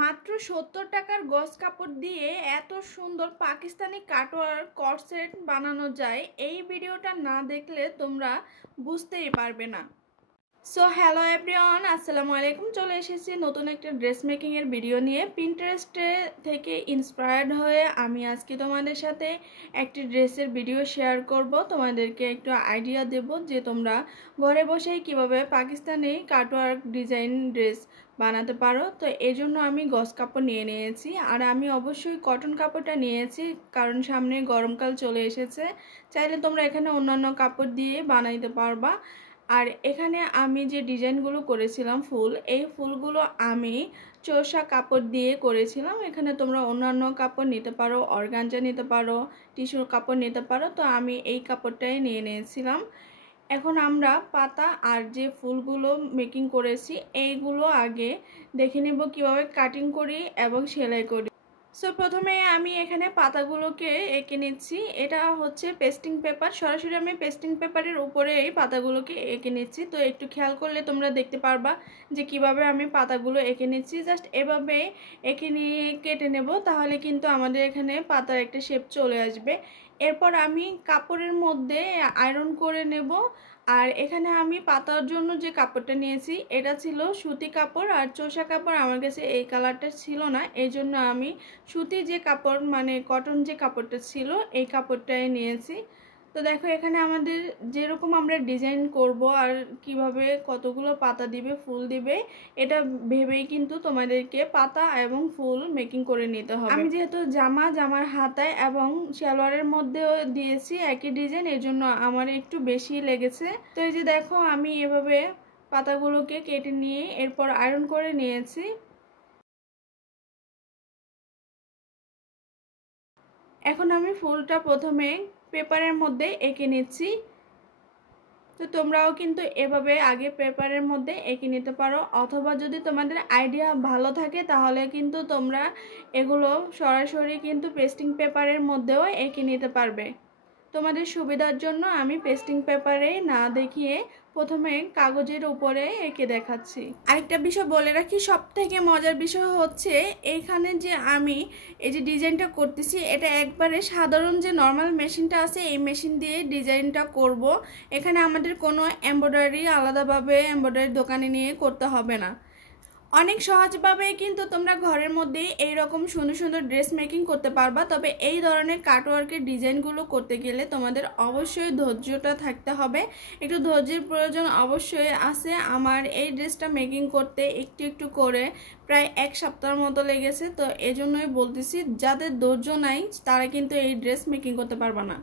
মাত্র 70 টাকার গজ কাপড় দিয়ে এত সুন্দর পাকিস্তানি কাটওয়ার্ক কর্সেট বানানো যায়। এই ভিডিওটা না দেখলে তোমরা বুঝতেই পারবে না। সো হ্যালো এভরিওয়ান, আসসালামু আলাইকুম। চলে এসেছি নতুন একটা ড্রেস মেকিংয়ের ভিডিও নিয়ে। পিন্টারেস্টে থেকে ইন্সপায়ার্ড হয়ে আমি আজকে তোমাদের সাথে একটি ড্রেসের ভিডিও শেয়ার করব। তোমাদেরকে একটু আইডিয়া দেব যে তোমরা ঘরে বসেই কিভাবে পাকিস্তানি কাটওয়ার্ক ডিজাইন ড্রেস বানাতে পারো। তো এই জন্য আমি গজ কাপড় নিয়ে নিয়েছি, আর আমি অবশ্যই কটন কাপড়টা নিয়েছি কারণ সামনে গরমকাল চলে এসেছে। চাইলে তোমরা এখানে অন্যান্য কাপড় দিয়ে বানাইতে পারবা। আর এখানে আমি যে ডিজাইনগুলো করেছিলাম এই ফুলগুলো আমি চোষা কাপড় দিয়ে করেছিলাম। এখানে তোমরা অন্যান্য কাপড় নিতে পারো, অর্গানজা নিতে পারো, টিস্যুর কাপড় নিতে পারো। তো আমি এই কাপড়টাই নিয়ে নিয়েছিলাম। এখন আমরা পাতা আর যে ফুলগুলো মেকিং করেছি এইগুলো আগে দেখে নেব কিভাবে কাটিং করি এবং সেলাই করি। সো প্রথমে আমি এখানে পাতাগুলোকে এঁকে নিচ্ছি। এটা হচ্ছে পেস্টিং পেপার, সরাসরি আমি পেস্টিং পেপারের উপরে এই পাতাগুলোকে এঁকে নিচ্ছি। তো একটু খেয়াল করলে তোমরা দেখতে পারবা যে কিভাবে আমি পাতাগুলো এঁকে নিচ্ছি। জাস্ট এভাবে এঁকে নিয়ে কেটে নেব, তাহলে কিন্তু আমাদের এখানে পাতার একটা শেপ চলে আসবে। এরপর আমি কাপড়ের মধ্যে আয়রন করে নেব। আর এখানে আমি পাতার জন্য যে কাপড়টা নিয়েছি এটা ছিল সুতি কাপড়, আর চোষা কাপড় আমার কাছে এই কালারটা ছিল না, এই জন্য আমি সুতি যে কাপড় মানে কটন যে কাপড়টা ছিল এই কাপড়টাই নিয়েছি। তো দেখো এখানে আমাদের যেরকম আমরা ডিজাইন করব আর কিভাবে কতগুলো পাতা দিবে ফুল দিবে এটা ভেবেই কিন্তু তোমাদেরকে পাতা এবং ফুল মেকিং করে নিতে হবে। আমি যেহেতু জামার হাতায় এবং সালোয়ারের মধ্যেও দিয়েছি একই ডিজাইন, এই জন্য আমার একটু বেশি লেগেছে। তো এই যে দেখো আমি এভাবে পাতাগুলোকে কেটে নিয়ে এরপর আয়রন করে নিয়েছি। এখন আমি ফুলটা প্রথমে পেপারের মধ্যে এঁকে নিচ্ছি। তো তোমরাও কিন্তু এভাবে আগে পেপারের মধ্যে এঁকে নিতে পারো, অথবা যদি তোমাদের আইডিয়া ভালো থাকে তাহলে কিন্তু তোমরা এগুলো সরাসরি কিন্তু পেস্টিং পেপারের মধ্যেও এঁকে নিতে পারবে। তোমাদের সুবিধার জন্য আমি পেস্টিং পেপারে না দেখিয়ে প্রথমে কাগজের উপরে এঁকে দেখাচ্ছি। আরেকটা বিষয় বলে রাখি, সব থেকে মজার বিষয় হচ্ছে এইখানে যে আমি এই যে ডিজাইনটা করতেছি এটা একবারে সাধারণ যে নর্মাল মেশিনটা আছে এই মেশিন দিয়ে ডিজাইনটা করব। এখানে আমাদের কোনো এমব্রয়ডারি আলাদাভাবে এমব্রয়ডারি দোকানে নিয়ে করতে হবে না। অনেক সহজভাবে কিন্তু তোমরা ঘরের মধ্যেই এইরকম সুন্দর সুন্দর ড্রেস মেকিং করতে পারবা। তবে এই ধরনের কাটওয়ার্কের ডিজাইনগুলো করতে গেলে তোমাদের অবশ্যই ধৈর্যটা থাকতে হবে, একটু ধৈর্যের প্রয়োজন অবশ্যই আছে। আমার এই ড্রেসটা মেকিং করতে একটু একটু করে প্রায় 1 সপ্তাহের মতো লেগেছে। তো এজন্যই বলতেছি যাদের ধৈর্য নাই তারা কিন্তু এই ড্রেস মেকিং করতে পারবা না।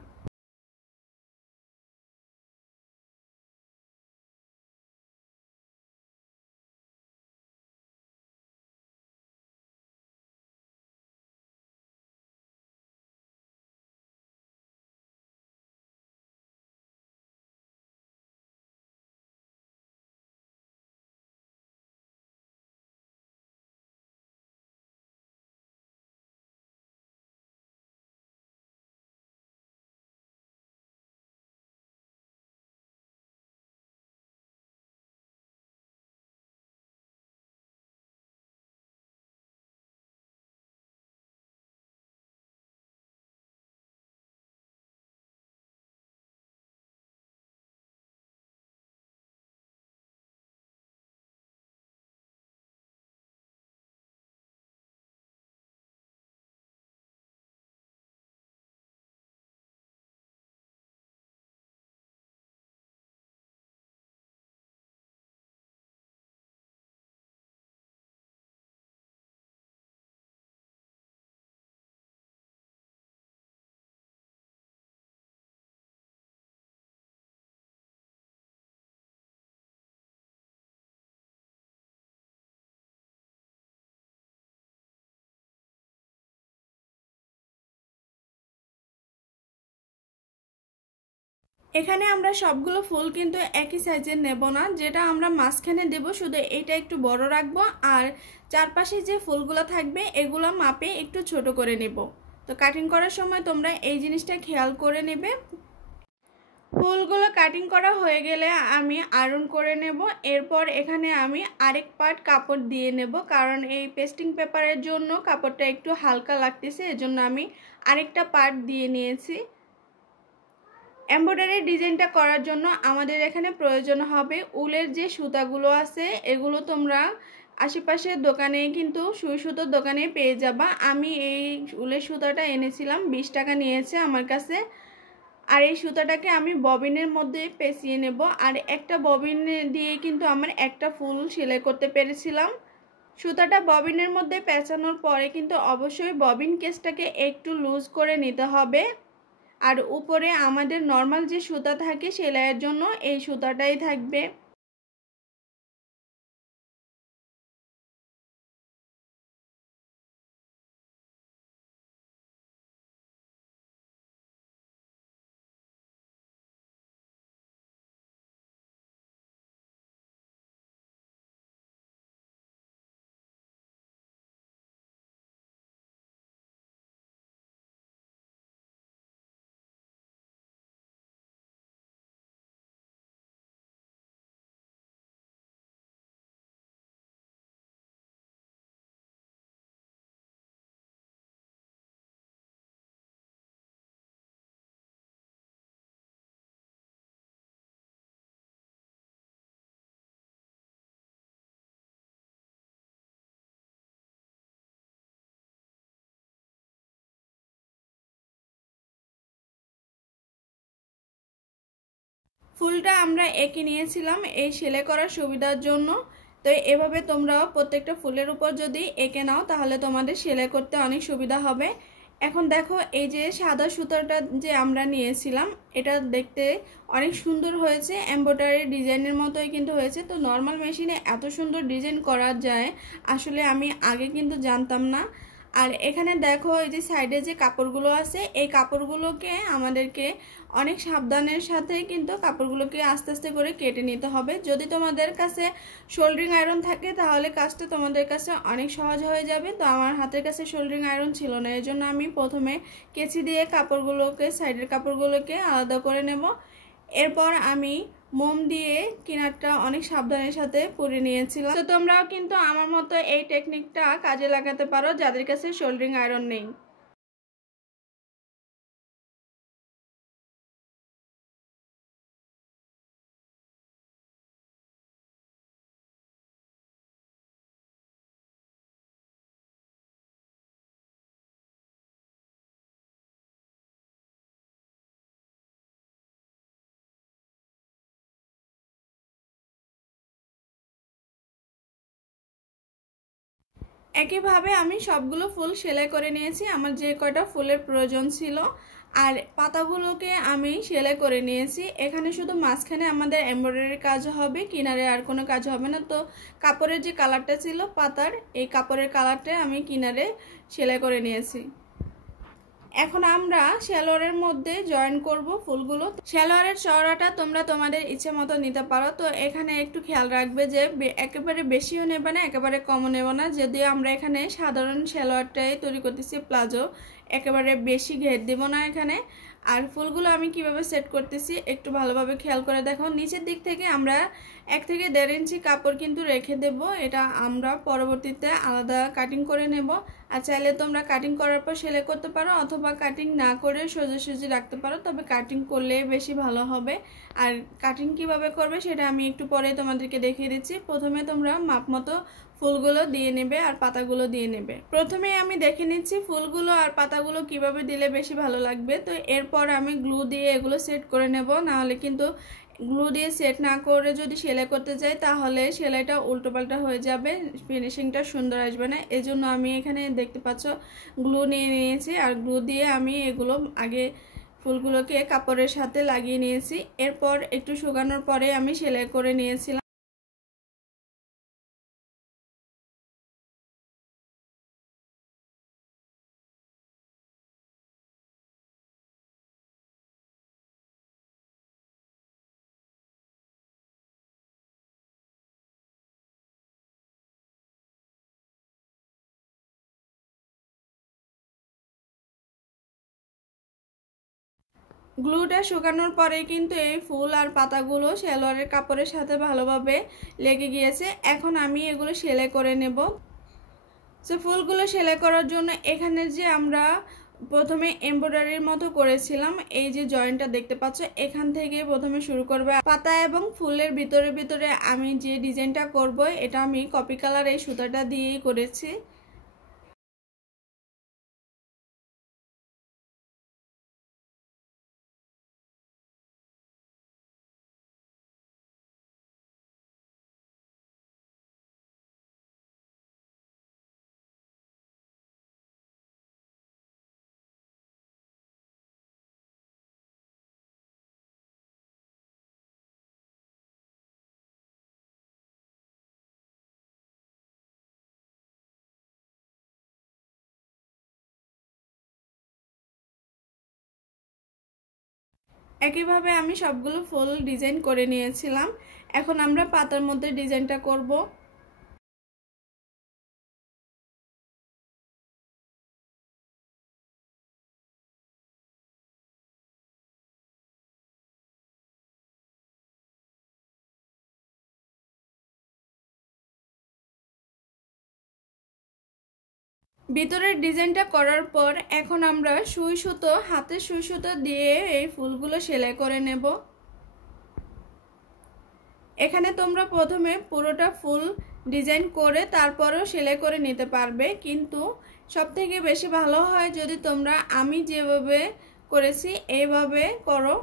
এখানে আমরা সবগুলো ফুল কিন্তু একই সাইজের নেব না, যেটা আমরা মাঝখানে দেব শুধু এটা একটু বড় রাখবো, আর চারপাশে যে ফুলগুলো থাকবে এগুলো মাপে একটু ছোট করে নেব। তো কাটিং করার সময় তোমরা এই জিনিসটা খেয়াল করে নেবে। ফুলগুলো কাটিং করা হয়ে গেলে আমি আয়রন করে নেব। এরপর এখানে আমি আরেক পার্ট কাপড় দিয়ে নেব, কারণ এই পেস্টিং পেপারের জন্য কাপড়টা একটু হালকা লাগতেছে, এজন্য আমি আরেকটা পার্ট দিয়ে নিয়েছি। এমব্রয়ডারি ডিজাইনটা করার জন্য আমাদের এখানে প্রয়োজন হবে উলের যে সুতাগুলো আছে, এগুলো তোমরা আশেপাশের দোকানে কিন্তু সুই সুতোর দোকানে পেয়ে যাবা। আমি এই উলের সুতাটা এনেছিলাম, 20 টাকা নিয়েছে আমার কাছে। আর এই সুতাটাকে আমি ববিনের মধ্যে পেঁচিয়ে নেব। আর একটা ববিন দিয়ে কিন্তু আমার একটা ফুল সেলাই করতে পেরেছিলাম। সুতাটা ববিনের মধ্যে পেঁচানোর পরে কিন্তু অবশ্যই ববিন কেসটাকে একটু লুজ করে নিতে হবে। আর উপরে আমাদের নর্মাল যে সুতা থাকে সেলাইয়ের জন্য এই সুতাটাই থাকবে। ফুলটা আমরা এঁকে নিয়েছিলাম এই সেলাই করার সুবিধার জন্য। তো এভাবে তোমরাও প্রত্যেকটা ফুলের উপর যদি এঁকে নাও তাহলে তোমাদের সেলাই করতে অনেক সুবিধা হবে। এখন দেখো এই যে সাদা সুতাটা যে আমরা নিয়েছিলাম, এটা দেখতে অনেক সুন্দর হয়েছে, এমব্রয়ডারি ডিজাইনের মতোই কিন্তু হয়েছে। তো নর্মাল মেশিনে এত সুন্দর ডিজাইন করা যায় আসলে আমি আগে কিন্তু জানতাম না। আর এখানে দেখো এই যে সাইডে যে কাপড়গুলো আছে, এই কাপড়গুলোকে আমাদেরকে অনেক সাবধানের সাথে কিন্তু কাপড়গুলোকে আস্তে আস্তে করে কেটে নিতে হবে। যদি তোমাদের কাছে শোল্ডারিং আয়রন থাকে তাহলে কাজটা তোমাদের কাছে অনেক সহজ হয়ে যাবে। তো আমার হাতের কাছে শোল্ডারিং আয়রন ছিল না, এর জন্য আমি প্রথমে কেচি দিয়ে কাপড়গুলোকে, সাইডের কাপড়গুলোকে আলাদা করে নেব। এরপর আমি মোম দিয়ে কিনারটা অনেক সাবধানের সাথে পুড়ে নিয়েছিলাম। তো তোমরাও কিন্তু আমার মতো এই টেকনিকটা কাজে লাগাতে পারো যাদের কাছে শোল্ডারিং আয়রন নেই। একইভাবে আমি সবগুলো ফুল সেলাই করে নিয়েছি আমার যে কয়টা ফুলের প্রয়োজন ছিল। আর পাতাগুলোকে আমি সেলাই করে নিয়েছি। এখানে শুধু মাঝখানে আমাদের এমব্রয়ডারি কাজ হবে, কিনারে আর কোনো কাজ হবে না। তো কাপড়ের যে কালারটা ছিল পাতার, এই কাপড়ের কালারটা আমি কিনারে সেলাই করে নিয়েছি। এখন আমরা সালোয়ারের মধ্যে জয়েন করব ফুলগুলো। সালোয়ারের চওড়াটা তোমরা তোমাদের ইচ্ছে মতো নিতে পারো। তো এখানে একটু খেয়াল রাখবে যে একেবারে বেশিও নেবে না, একেবারে কমও নেব না। যদিও আমরা এখানে সাধারণ সালোয়ারটাই তৈরি করতেছি, প্লাজো, একেবারে বেশি ঘের দেব না এখানে। আর ফুলগুলো আমি কিভাবে সেট করতেছি একটু ভালোভাবে খেয়াল করে দেখো। নিচের দিক থেকে আমরা 1 থেকে 1.5 ইঞ্চি কাপড় কিন্তু রেখে দেব, এটা আমরা পরবর্তীতে আলাদা কাটিং করে নেব। আর চাইলে তোমরা কাটিং করার পর সেলাই করতে পারো, অথবা কাটিং না করে সোজাসুজি রাখতে পারো, তবে কাটিং করলে বেশি ভালো হবে। আর কাটিং কিভাবে করবে সেটা আমি একটু পরে তোমাদেরকে দেখিয়ে দিচ্ছি। প্রথমে তোমরা মাপ মতো ফুলগুলো দিয়ে নেবে আর পাতাগুলো দিয়ে নেবে। প্রথমে আমি দেখে নিচ্ছি ফুলগুলো আর পাতাগুলো কিভাবে দিলে বেশি ভালো লাগবে। তো এরপর আমি গ্লু দিয়ে এগুলো সেট করে নেব, নাহলে কিন্তু গ্লু দিয়ে সেট না করে যদি সেলাই করতে যাই তাহলে সেলাইটা উল্টোপাল্টা হয়ে যাবে, ফিনিশিংটা সুন্দর আসবে না। এজন্য আমি এখানে দেখতে পাচ্ছ গ্লু নিয়ে নিয়েছি, আর গ্লু দিয়ে আমি এগুলো আগে ফুলগুলোকে কাপড়ের সাথে লাগিয়ে নিয়েছি। এরপর একটু শুকানোর পরে আমি সেলাই করে নিয়েছিলাম। গ্লুটা শুকানোর পরে কিন্তু এই ফুল আর পাতাগুলো সালোয়ারের কাপড়ের সাথে ভালোভাবে লেগে গিয়েছে। এখন আমি এগুলো সেলাই করে নেব। সো ফুলগুলো সেলাই করার জন্য এখানে যে আমরা প্রথমে এমব্রয়ডারির মতো করেছিলাম, এই যে জয়েন্টটা দেখতে পাচ্ছ, এখান থেকে প্রথমে শুরু করবে। পাতা এবং ফুলের ভিতরে ভিতরে আমি যে ডিজাইনটা করব এটা আমি কপি কালার এই সুতাটা দিয়েই করেছি। একইভাবে আমি সবগুলো ফুল ডিজাইন করে নিয়েছিলাম। এখন আমরা পাতার মধ্যে ডিজাইনটা করব। ভিতরের ডিজাইনটা করার পর এখন আমরা সুই সুতো, হাতে সুই সুতো দিয়ে এই ফুলগুলো সেলাই করে নেব। এখানে তোমরা প্রথমে পুরোটা ফুল ডিজাইন করে তারপরেও সেলাই করে নিতে পারবে, কিন্তু সবথেকে বেশি ভালো হয় যদি তোমরা আমি যেভাবে করেছি এইভাবে করো।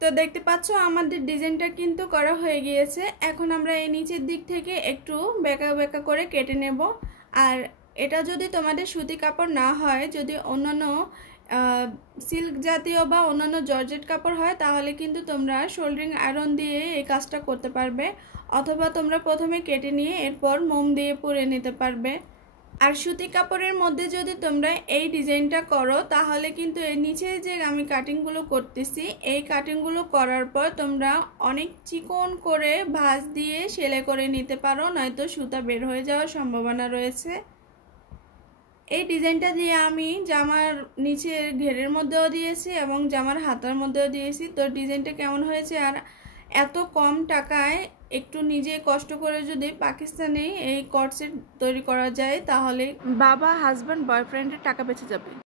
তো দেখতে পাচ্ছ আমাদের ডিজাইনটা কিন্তু করা হয়ে গিয়েছে। এখন আমরা এই নিচের দিক থেকে একটু বেঁকা বেঁকা করে কেটে নেব। আর এটা যদি তোমাদের সুতি কাপড় না হয়, যদি অন্যান্য সিল্ক জাতীয় বা অন্যান্য জর্জেট কাপড় হয়, তাহলে কিন্তু তোমরা শোল্ডারিং আয়রন দিয়ে এই কাজটা করতে পারবে, অথবা তোমরা প্রথমে কেটে নিয়ে এরপর মোম দিয়ে পরে নিতে পারবে। আর সুতি কাপড়ের মধ্যে যদি তোমরা এই ডিজাইনটা করো, তাহলে কিন্তু এর নিচে যে আমি কাটিংগুলো করতেছি, এই কাটিংগুলো করার পর তোমরা অনেক চিকন করে ভাঁজ দিয়ে সেলাই করে নিতে পারো, নয়তো সুতা বের হয়ে যাওয়ার সম্ভাবনা রয়েছে। এই ডিজাইনটা দিয়ে আমি জামার নিচের ঘেরের মধ্যেও দিয়েছি এবং জামার হাতার মধ্যেও দিয়েছি। তো ডিজাইনটা কেমন হয়েছে, আর এত কম টাকায় একটু নিজে কষ্ট করে যদি পাকিস্তানে এই কট সেট তৈরি করা যায়, তাহলে বাবা, হাজব্যান্ড, বয়ফ্রেন্ডের টাকা বেঁচে যাবে।